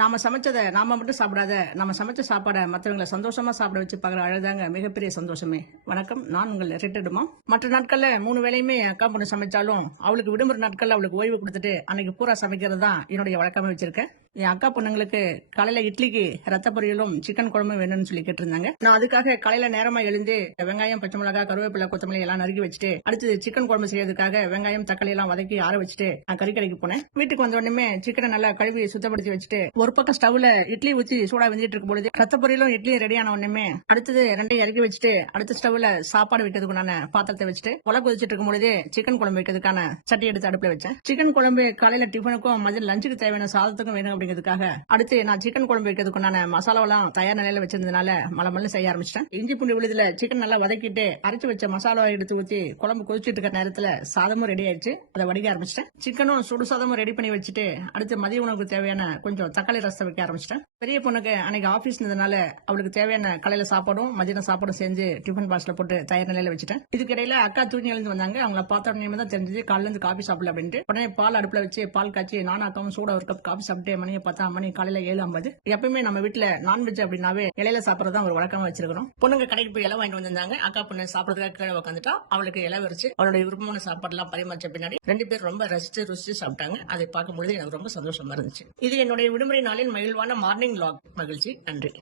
நாம சமைச்சத நாம மட்டும் சாப்பிடாத, நம்ம சமைச்ச சாப்பாட மத்தவங்கள சந்தோஷமா சாப்பிட வச்சு பார்க்குற அழகுதாங்க மிகப்பெரிய சந்தோஷமே. வணக்கம், நான் உங்கள் ரிட்டர்டுமா. மற்ற நாட்கள்ல 3 வேளையுமே என் அக்கா பொண்ணு சமைச்சாலும், அவளுக்கு விடுமுறை நாட்கள்ல அவளுக்கு ஓய்வு குடுத்துட்டு, அன்னைக்கு பூரா சமைக்கிறது தான் என்னுடைய வழக்கமா வச்சிருக்கேன். என் அக்கா பொண்ணுங்களுக்கு காலையில இட்லிக்கு ரத்த பொரியலும் சிக்கன் குழம்பும் வேணும்னு சொல்லி கேட்டிருந்தாங்க. நான் அதுக்காக காலையில நேரமா எழுந்து வெங்காயம், பச்சை மிளகாய், கருவேப்பிலை, கொத்தமல்லி எல்லாம் நறுக்கி வச்சுட்டு, அடுத்து சிக்கன் குழம்பு செய்யறதுக்காக வெங்காயம், தக்காளி எல்லாம் வதக்கி ஆற வச்சுட்டு நான் கறிக்கடைக்கு போனேன். வீட்டுக்கு வந்த உடனே சிக்கனை நல்லா கழுவி சுத்தப்படுத்தி வச்சுட்டு, ஒரு பக்கம் ஸ்டவ்ல இட்லி ஊத்தி சூடா வெந்துட்டு இருக்கும் பொழுது ரத்த பொரியலும் இட்லியும் ரெடி ஆன உடனே அடுத்தது ரெண்டையும் இறக்கி வச்சுட்டு, அடுத்த ஸ்டவ்ல சாப்பாடு வைக்கிறதுக்குண்டான பாத்திரத்தை வச்சுட்டு, உலை கொதிச்சிட்டு இருக்கும் பொழுது சிக்கன் குழம்பு வைக்கிறதுக்கான சட்டி எடுத்து அடுப்புல வச்சேன். சிக்கன் குழம்பு காலையில டிஃபனுக்கும் மதியம் லஞ்சுக்கு தேவையான சாதத்துக்கும் வேணும் அப்படிங்கிறதுக்காக அடுத்து நான் சிக்கன் குழம்பு வைக்கிறதுக்குண்டான மசாலாவெல்லாம் தயார் நிலையில வச்சிருந்ததுனால மலமல்ல செய்ய ஆரம்பிச்சிட்டேன். இஞ்சி பூண்டு விழுதுல சிக்கன் நல்லா வதக்கிட்டு அரைச்சு வச்ச மசாலாவை எடுத்து ஊத்தி குழம்பு கொதிச்சிட்டு இருக்க நேரத்துல சாதமும் ரெடி ஆயிடுச்சு. அதை வடிக்க ஆரம்பிச்சிட்டேன். சிக்கனும் சுடு சாதமும் ரெடி பண்ணி வச்சுட்டு அடுத்து மதிய உணவுக்கு தேவையான கொஞ்சம் தக்காளி ரசம் வைக்க ஆரம்பிச்சிட்டேன். பெரிய பொண்ணுக்கு அன்னைக்கு ஆபீஸ் இருந்ததுனால அவளுக்கு தேவையான காலையில சாப்பாடும் மதியம் சாப்பாடும் செஞ்சு டிஃபன் பாக்ஸ்ல போட்டு தயார் நிலையில வச்சுட்டேன். இதுக்கு இடையில அக்கா தூங்கி எழுந்து வந்தாங்க. அவங்கள பார்த்த உடனே தான் தெரிஞ்சது காலையில இருந்து காபி சாப்பிடல அப்படின்ட்டு. உடனே பால் அடுப்புல வச்சு பால் காய்ச்சி நானும் அக்காவும் சூட ஒரு கப் காபி சாப்பிட்டு மணியை பார்த்தா மணி காலையில 7:50. எப்பவுமே நம்ம வீட்டுல நான்வெஜ் அப்படின்னாவே இலையில சாப்பிடறதா ஒரு வழக்கமா வச்சிருக்கிறோம். பொண்ணுங்க கடைக்கு போய் இலை வாங்கிட்டு வந்திருந்தாங்க. அக்கா பொண்ணு சாப்பிடறதுக்காக கீழே உட்காந்துட்டா. அவளுக்கு இலை வரிச்சு அவளுடைய விருப்பமான சாப்பாடு எல்லாம் பரிமாற்ற பின்னாடி 2 பேர் ரொம்ப ரசிச்சு ருசிச்சு சாப்பிட்டாங்க. அதை பார்க்கும்பொழுது எனக்கு ரொம்ப சந்தோஷமா இருந்துச்சு. இது என்னுடைய விடுமுறை நாளின் மகிழ்வான மார்னிங் வ்ளாக். மகிழ்ச்சி. நன்றி.